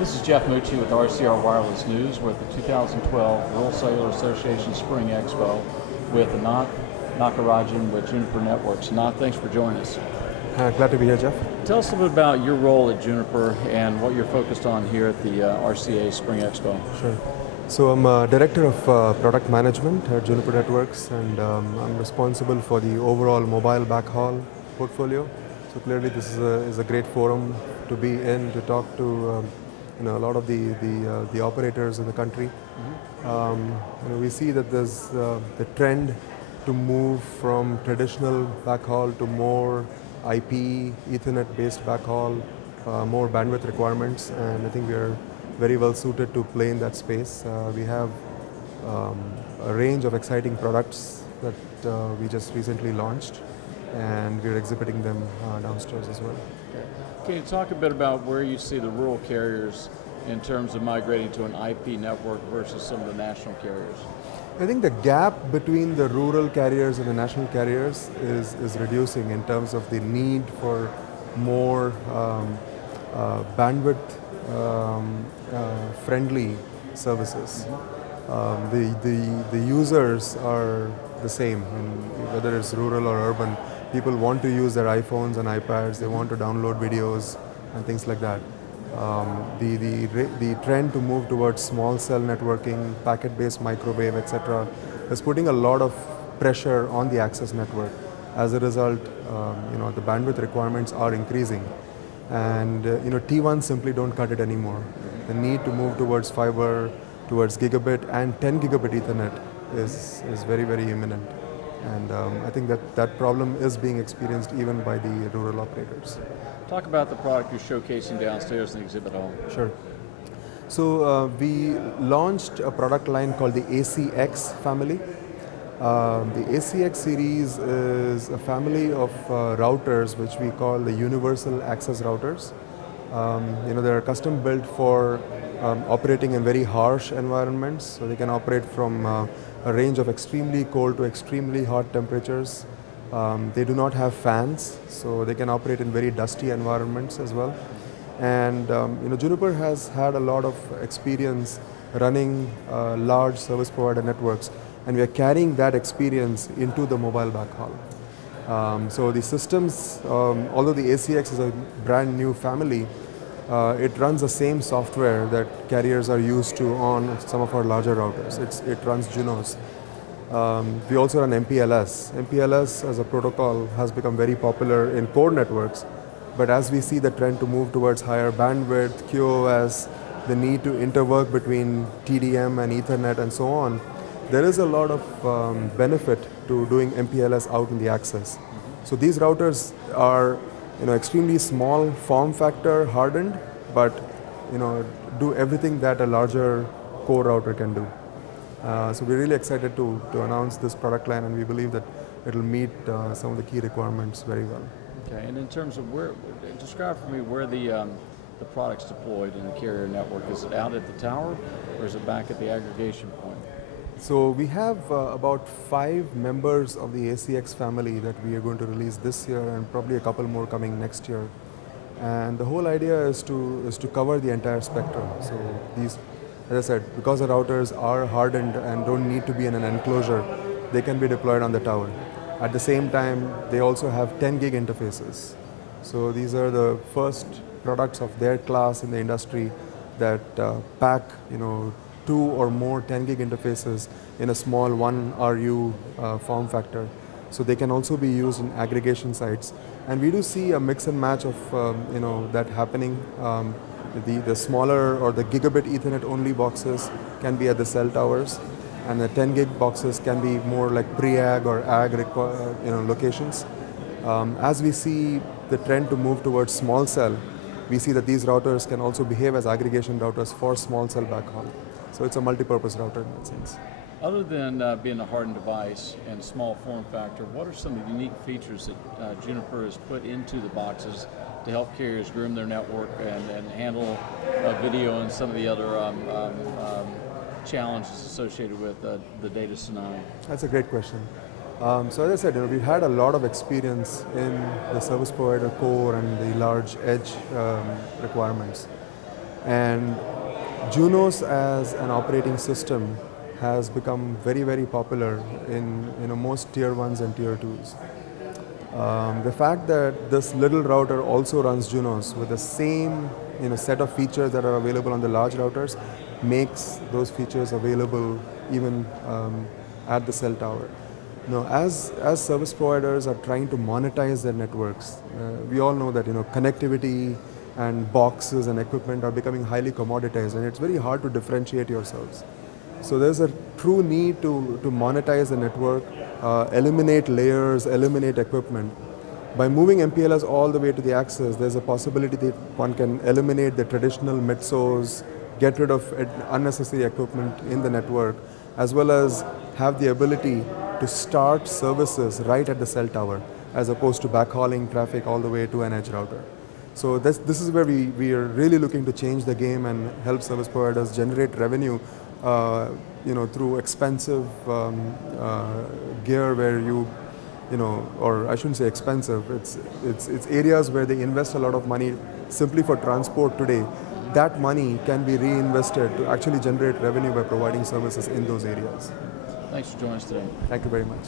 This is Jeff Mucci with RCR Wireless News. We're at the 2012 World Cellular Association Spring Expo with Ananth Nagarajan with Juniper Networks. Ananth, thanks for joining us. Glad to be here, Jeff. Tell us a little bit about your role at Juniper and what you're focused on here at the RCA Spring Expo. Sure. So I'm Director of Product Management at Juniper Networks, and I'm responsible for the overall mobile backhaul portfolio. So clearly this is a great forum to be in, to talk to a lot of the operators in the country. We see that there's the trend to move from traditional backhaul to more IP, Ethernet-based backhaul, more bandwidth requirements, and I think we are very well suited to play in that space. We have a range of exciting products that we just recently launched, and we're exhibiting them downstairs as well. Okay. Can you talk a bit about where you see the rural carriers in terms of migrating to an IP network versus some of the national carriers? I think the gap between the rural carriers and the national carriers is reducing in terms of the need for more bandwidth friendly services. The users are the same, and whether it's rural or urban, people want to use their iPhones and iPads, they want to download videos and things like that. The trend to move towards small cell networking, packet-based microwave, etc., is putting a lot of pressure on the access network. As a result, the bandwidth requirements are increasing, and T1 simply don't cut it anymore. The need to move towards fiber, towards gigabit and 10 gigabit Ethernet is very, very imminent. And I think that problem is being experienced even by the rural operators. Talk about the product you're showcasing downstairs in the exhibit hall. Sure. So we launched a product line called the ACX family. The ACX series is a family of routers which we call the universal access routers. They're custom built for operating in very harsh environments, so they can operate from a range of extremely cold to extremely hot temperatures. They do not have fans, so they can operate in very dusty environments as well. And Juniper has had a lot of experience running large service provider networks, and we are carrying that experience into the mobile backhaul. So the systems, although the ACX is a brand new family, it runs the same software that carriers are used to on some of our larger routers. It runs Junos. We also run MPLS. MPLS as a protocol has become very popular in core networks, but as we see the trend to move towards higher bandwidth, QoS, the need to interwork between TDM and Ethernet and so on, there is a lot of benefit to doing MPLS out in the access. So these routers are extremely small form factor, hardened, but do everything that a larger core router can do. So we're really excited to announce this product line, and we believe that it will meet some of the key requirements very well. Okay, and in terms of describe for me where the product's deployed in the carrier network. Is it out at the tower, or is it back at the aggregation point? So we have about 5 members of the ACX family that we are going to release this year, and probably a couple more coming next year. And the whole idea is to cover the entire spectrum. So these, as I said, because the routers are hardened and don't need to be in an enclosure, they can be deployed on the tower. At the same time, they also have 10 gig interfaces. So these are the first products of their class in the industry that pack 2 or more 10 gig interfaces in a small 1 RU form factor. So they can also be used in aggregation sites. And we do see a mix and match of that happening. The smaller or the gigabit Ethernet only boxes can be at the cell towers, and the 10 gig boxes can be more like pre-ag or ag locations. As we see the trend to move towards small cell, we see that these routers can also behave as aggregation routers for small cell backhaul. So it's a multi-purpose router in that sense. Other than being a hardened device and small form factor, what are some of the unique features that Juniper has put into the boxes to help carriers groom their network and handle video and some of the other challenges associated with the data tsunami? That's a great question. So as I said, we've had a lot of experience in the service provider core and the large edge requirements. And Junos as an operating system has become very, very popular in most tier 1s and tier 2s. The fact that this little router also runs Junos with the same set of features that are available on the large routers makes those features available even at the cell tower. Now, as service providers are trying to monetize their networks, we all know that connectivity and boxes and equipment are becoming highly commoditized, and it's very hard to differentiate yourselves. So there's a true need to monetize the network, eliminate layers, eliminate equipment. By moving MPLS all the way to the access, there's a possibility that one can eliminate the traditional metsos, get rid of unnecessary equipment in the network, as well as have the ability to start services right at the cell tower, as opposed to backhauling traffic all the way to an edge router. So this is where we are really looking to change the game and help service providers generate revenue through expensive gear where or I shouldn't say expensive, it's areas where they invest a lot of money simply for transport today. That money can be reinvested to actually generate revenue by providing services in those areas. Thanks for joining us today. Thank you very much.